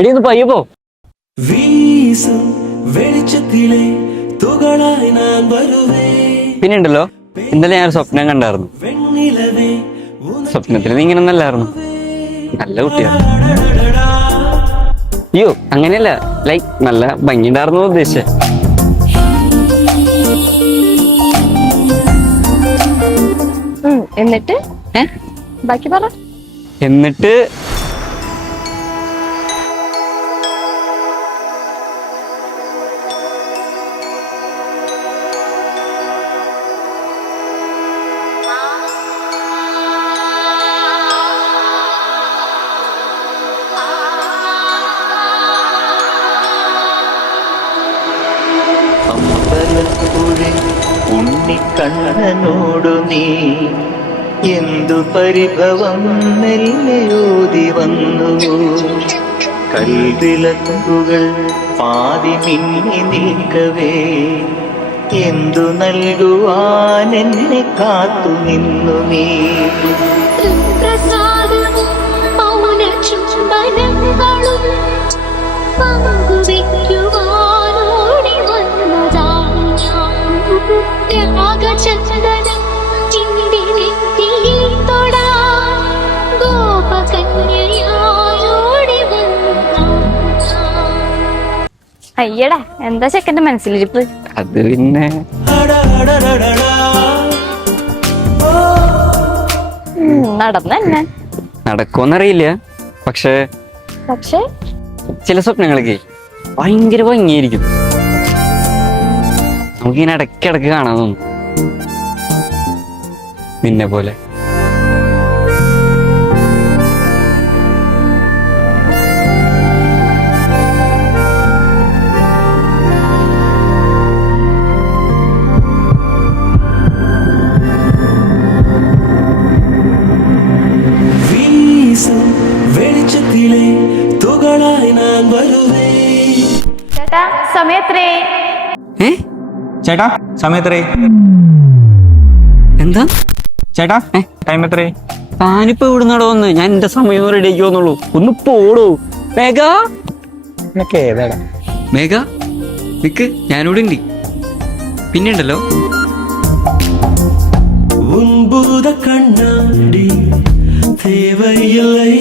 എടി ഒന്ന് പയ്യെ പോ. പിന്നെ ഉണ്ടല്ലോ, ഇന്നലെ ഞാൻ സ്വപ്നം കണ്ടായിരുന്നു. സ്വപ്നത്തിൽ നീ ഇങ്ങനെ ഒന്നല്ലായിരുന്നു. നല്ല കുട്ടിയാണ്. അയ്യോ അങ്ങനെയല്ല, ലൈക്ക് നല്ല ഭംഗിയുണ്ടായിരുന്നു ഉദ്ദേശിച്ചേ. എന്നിട്ട് ബാക്കി പറ. എന്നിട്ട് ഉണ്ണിക്കണ്ണനോടു നീ എന്തു പരിഭവം നെല്ലയോതി വന്നു. കൽവിളക്കുകൾ പാതി മിന്നി നിൽക്കവേ എന്തു നൽകുവാൻ എന്നെ കാത്തു നിന്നു നീ. അയ്യടാ, എന്താ ചെക്കന്റെ മനസ്സിലിരിപ്പ്? അത് പിന്നെ നടന്നെ നടക്കുമെന്നറിയില്ല. പക്ഷെ ചില സ്വപ്നങ്ങളൊക്കെ ഭയങ്കര ഭംഗിയായിരിക്കും. നമുക്കിങ്ങനെ ഇടയ്ക്കിടയ്ക്ക് കാണാൻ തോന്നും. നിന്നെ പോലെ. ചേട്ടാ സമയത്രേ? ചേട്ടാ സമയത്രേ? എന്താ ചേട്ടാ ടൈം എത്രേ? താനിപ്പോ ഇവിടുന്നാടോ വന്ന്? ഞാൻ എന്റെ സമയം റെഡി ആക്കി വന്നുള്ളൂ. ഒന്ന് പോടോ മേഘ. ഏതാടാ മേഘ നിക്ക്, ഞാനിവിടെ ഉണ്ട്. പിന്നെ ഉണ്ടല്ലോ, കണ്ണാടി தேவையில்லை